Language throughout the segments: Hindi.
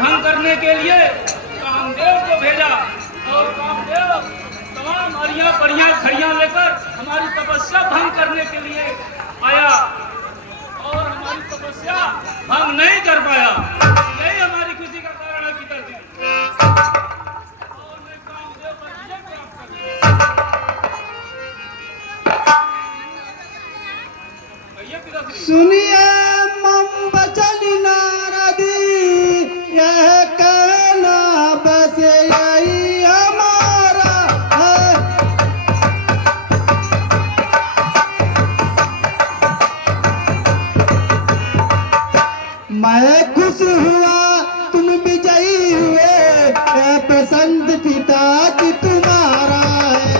भंग करने के लिए कामदेव को भेजा और कामदेव तमाम अरियां परियां खड़ियां लेकर हमारी तपस्या भंग करने के लिए आया और हमारी तपस्या भंग नहीं कर पाया। यही हमारी खुशी का कारण है पिताजी। और मैं कामदेव पर विजय प्राप्त कर सुनिए बचन नारदी, यह कहना बस यही हमारा है। मैं खुश हुआ तुम विजयी हुए, यह पसंद पिता की तुम्हारा है।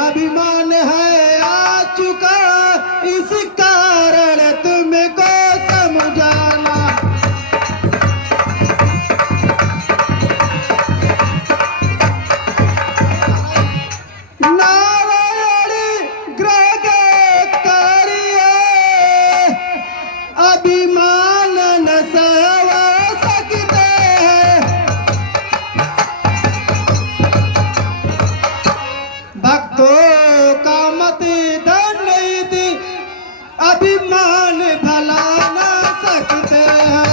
अभिमान है आ चुका, इस कारण तुमको समझाना। नारायण ग्रह के कार्य अभिमान न सह सकते हैं। भक्तों का मत दंड अभिमान भला ना सकते हैं।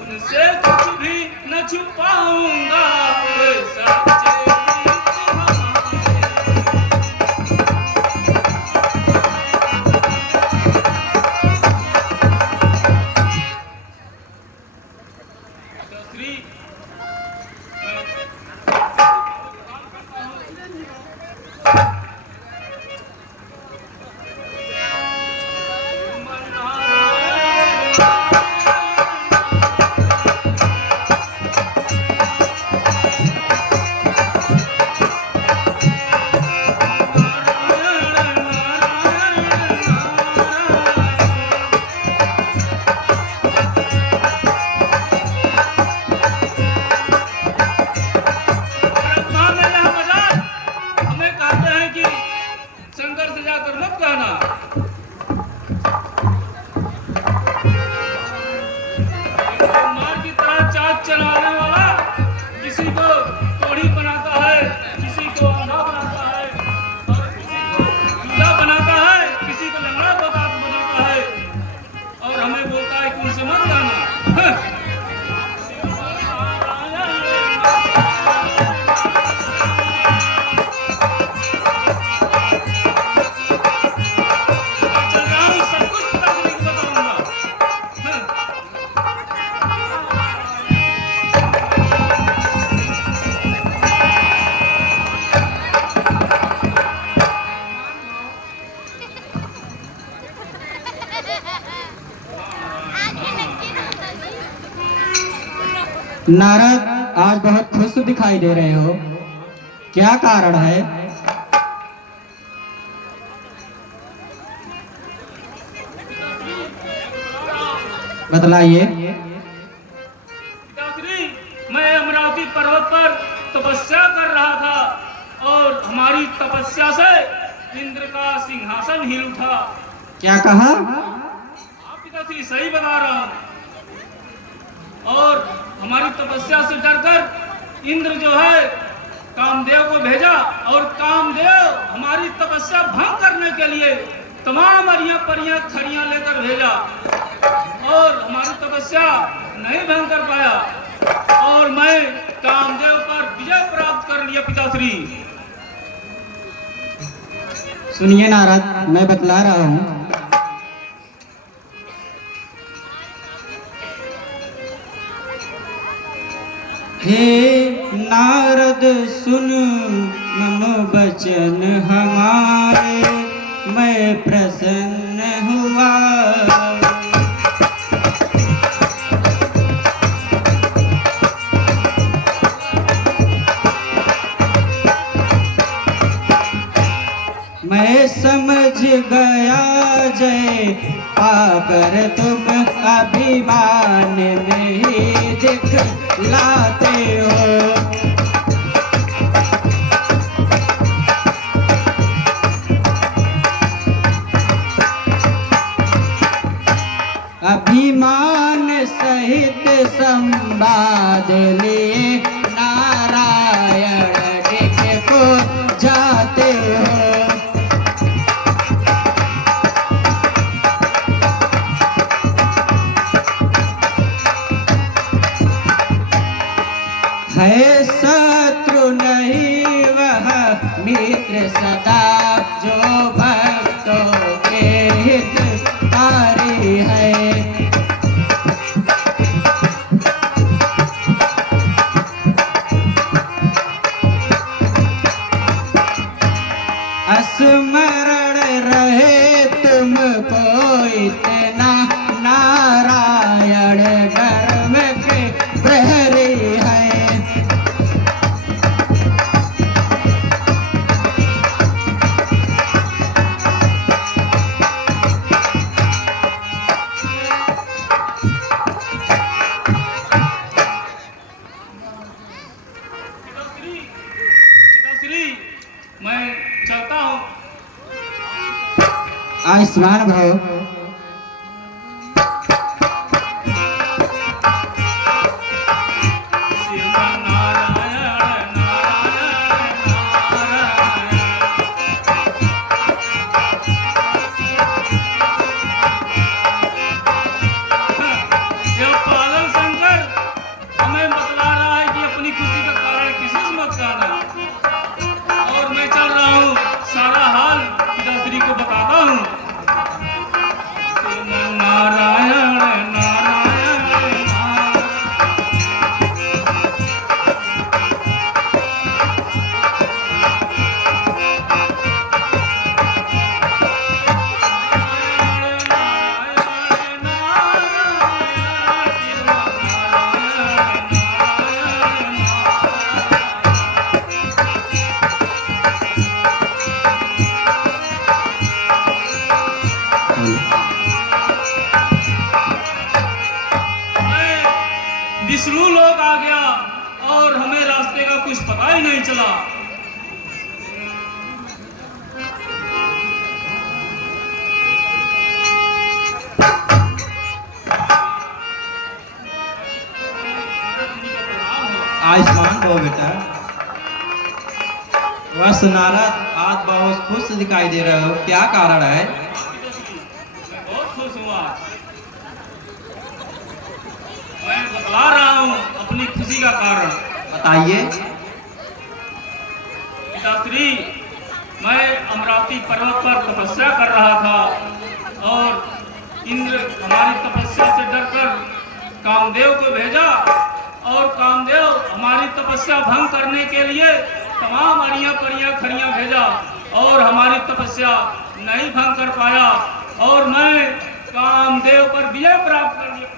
उनसे कुछ भी न छुपाऊंगा, सच्चे श्री चलाने वाला किसी को कोढ़ी बनाता है, किसी को अंधा बनाता है, और किसी को अंधा बनाता है, किसी को लंगड़ा बनाता है, और हमें बोलता है कि उनसे मत जाना। नारद, आज बहुत खुश दिखाई दे रहे हो, क्या कारण है? बतलाइए। पिताश्री, मैं अमरावती पर्वत पर तपस्या कर रहा था और हमारी तपस्या से इंद्र का सिंहासन हिल उठा। क्या कहा? आप पिताश्री सही बता रहा हूँ। और हमारी तपस्या से डरकर इंद्र जो है कामदेव को भेजा और कामदेव हमारी तपस्या भंग करने के लिए तमाम अरियां परियां खड़ियां लेकर भेजा और हमारी तपस्या नहीं भंग कर पाया और मैं कामदेव पर विजय प्राप्त कर लिया पिताश्री। सुनिए नारद, मैं बतला रहा हूँ। हे नारद सुन मनोवचन हमारे, मैं प्रसन्न हुआ। मैं समझ गया जय पाकर तुम अभिमान में ही दिखलाते हो। अभिमान सहित संवाद लिए नारायण देख को जाते हो। है शत्रु नहीं वह मित्र सदा, जो भक्तों के हितकारी है। स्मरण रहे तुमको इतना, नारायण गर्भ के प्रहरी है। पिताश्री, मैं चलता हूँ। आयुष्मान भव। विष्णु लोग आ गया और हमें रास्ते का कुछ पता ही नहीं चला। आयुष्मान भव बेटा। वह नारद, आज बहुत खुश दिखाई दे रहे हो, क्या कारण है? बहुत खुश हुआ। मैं बतला रहा हूँ अपनी खुशी का कारण। बताइए। पिताश्री, मैं अमरावती पर्वत पर तपस्या कर रहा था और इंद्र हमारी तपस्या से डरकर कामदेव को भेजा और कामदेव हमारी तपस्या भंग करने के लिए तमाम अड़ियाँ परियाँ खड़ियाँ भेजा और हमारी तपस्या नहीं भंग कर पाया और मैं कामदेव पर विजय प्राप्त कर लिया।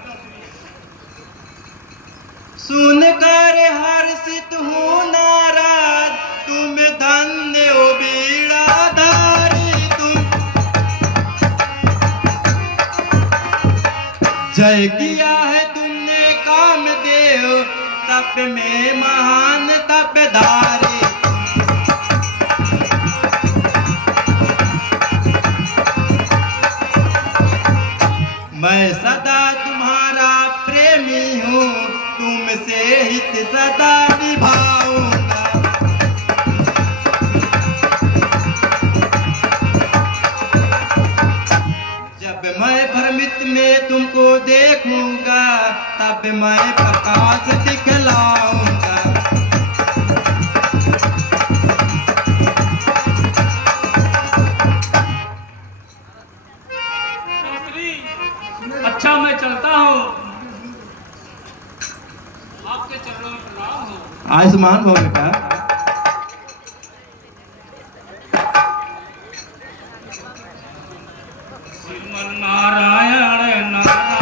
सुनकर हर्षित हूँ नारद, तुम धन्य हो बीड़ाधारी तुम। जय किया है तुमने कामदेव, तप में महान तपधारी। मैं सदा तुम्हारा प्रेमी हूँ, तुमसे हित सदा निभाऊंगा। जब मैं भ्रमित में तुमको देखूंगा, आयुष्मान भव बेटा। नारायण नारायण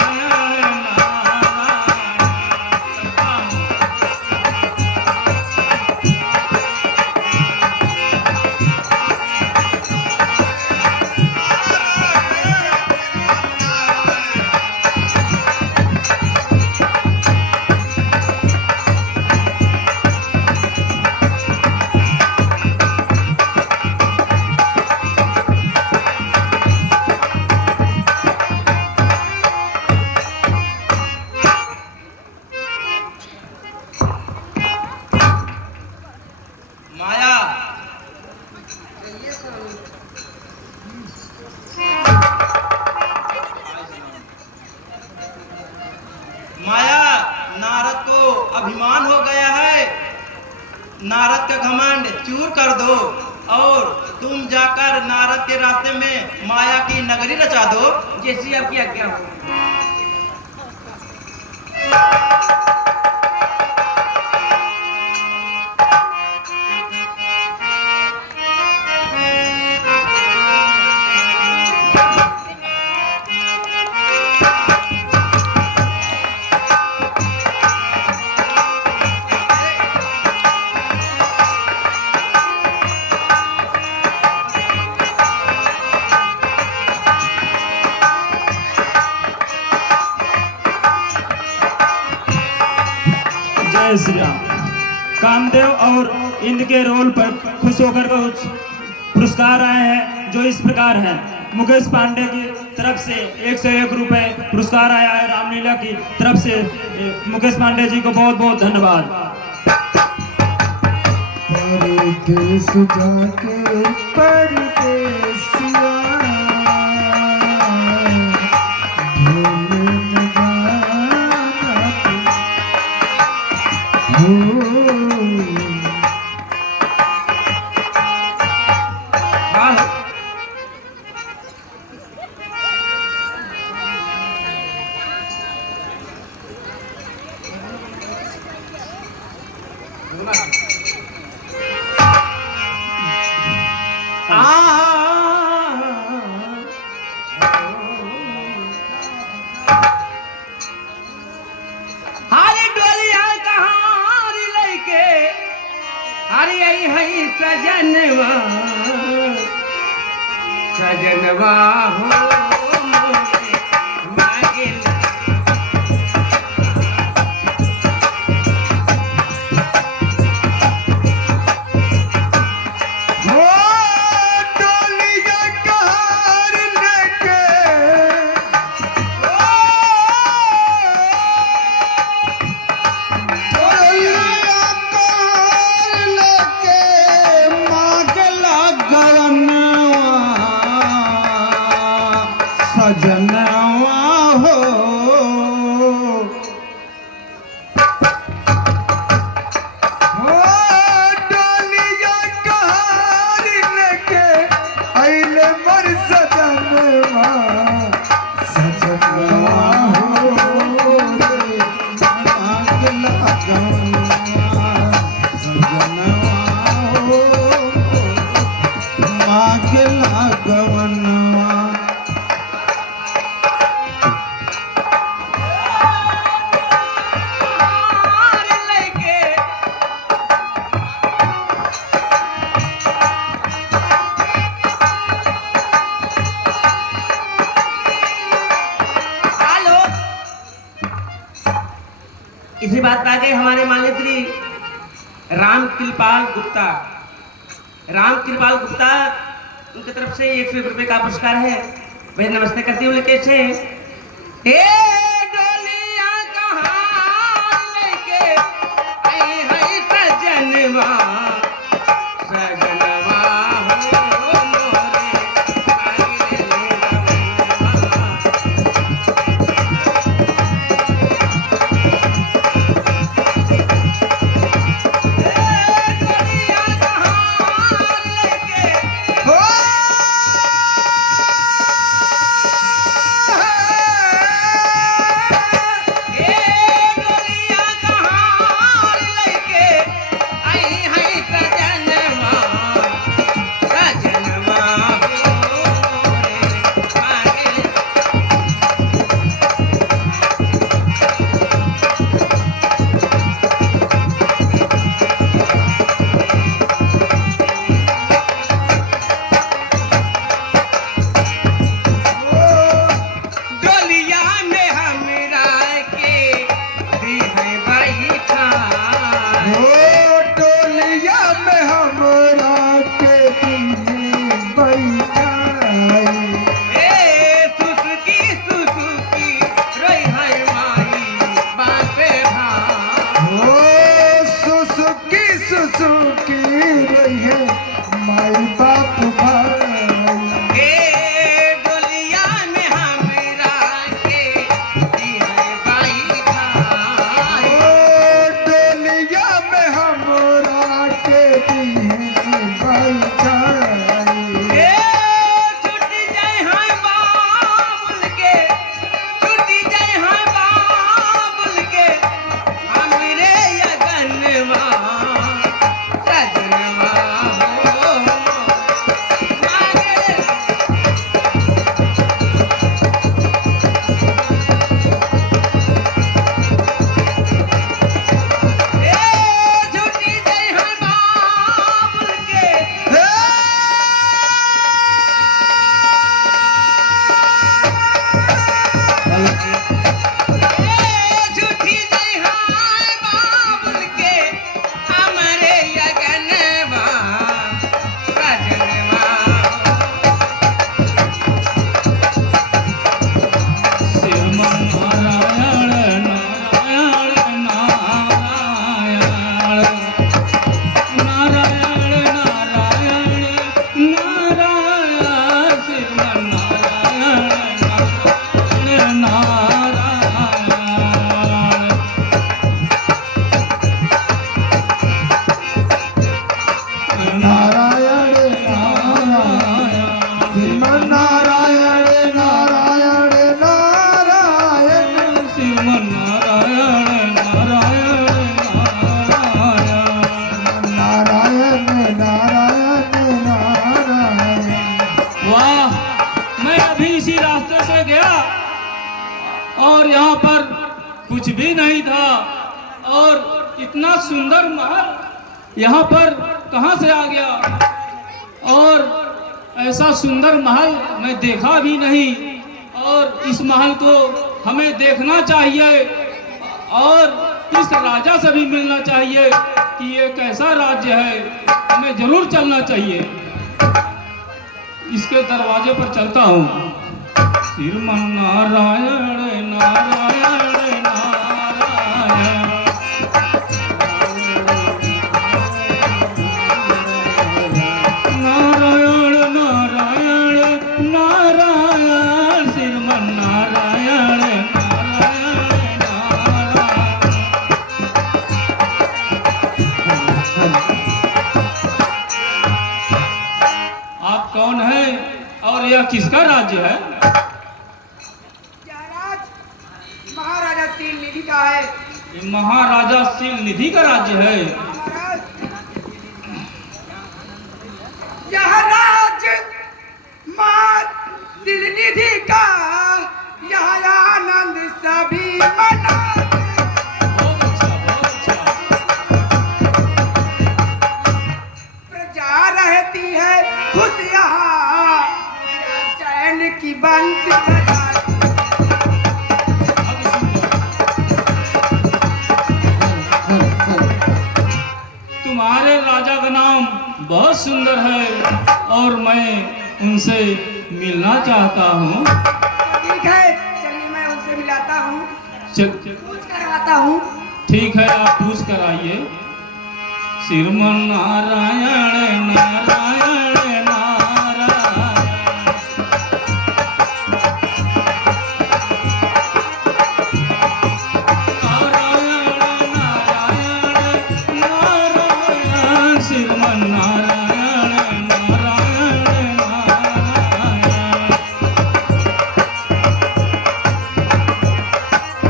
माया माया, नारद को अभिमान हो गया है। नारद का घमंड चूर कर दो और तुम जाकर नारद के रास्ते में माया की नगरी रचा दो। जैसी आपकी आज्ञा हो। जय श्री राम। कामदेव और इंद्र के रोल पर खुश होकर कुछ पुरस्कार आए हैं जो इस प्रकार हैं। मुकेश पांडे की तरफ से 101 रुपए पुरस्कार आया है। रामलीला की तरफ से मुकेश पांडे जी को बहुत बहुत धन्यवाद। परदेस जाके परदेसिया भूल न जाना। सजनवा सजनवा हो मोरे मागिल। हो डोलिया कार लेके डोलिया कार लेके मागला गवनवा सजनवा हो। हो डोलिया कार लेके आइले मोर सजनवा सजनवा हो रे मागला गवनवा सजनवा हो मागला गवनवा। इसी बात पे आ गए हमारे मान्य श्री राम कृपाल गुप्ता। राम कृपाल गुप्ता उनकी तरफ से 101 रुपए का पुरस्कार है। भाई नमस्ते करती हूँ कैसे हे डोलिया कहाँ लेके आई है सजनवा सजनवा हो मोरे सुखी रही है माई बाप भाई। डोलिया में हमरा के दिए बाई भाई। डोलिया में हमरा के दिए भाई भाई। छुट्टी जाए हाय बाबुल के, छुट्टी जाए हाय बाबुल के, हमरे यगनवा सजनवा हो मागे। छुट्टी जाए हाय बाबुल के, झूठी जय हाय बाबुल के, हमरे यगनवा सजनवा। श्रीमन नारायण नारायण नारायण नारायण नारायण श्रीमन नारायण नारायण नारायण। नारायण नारायण श्रीमन नारायण नारायण नारायण श्रीमन नारायण नारायण नारायण। नारायण नारायण नारायण। वाह, मैं अभी इसी रास्ते से गया और यहाँ पर कुछ भी नहीं था और इतना सुंदर महल यहाँ पर कहाँ से आ गया और ऐसा सुंदर महल मैं देखा भी नहीं और इस महल को हमें देखना चाहिए और इस राजा से भी मिलना चाहिए कि ये कैसा राज्य है, हमें जरूर चलना चाहिए। इसके दरवाजे पर चलता हूँ। श्रीमन नारायण नारायण नारायण। नारायण नारायण नारायण श्रीमन नारायण नारायण नारायण। आप कौन हैं और यह किसका राज्य है? महाराज, महाराजा सील निधि का है। ये महाराजा सील निधि का राज्य है। महाराज, यह राज मां सील निधि का, यह आनंद सभी मनाते। बहुत अच्छा, बहुत अच्छा। प्रजा रहती है खुश यहाँ, चैन की बंसी बजाती। तुम्हारे राजा का नाम बहुत सुंदर है और मैं उनसे मिलना चाहता हूँ। ठीक है, चलिए मैं उनसे मिलाता हूँ, पूछ करवाता हूँ। ठीक है, आप पूछ कर आइए। श्रीमन नारायण नारायण नारायण। नारायण नारायण नारायण श्रीमन नारायण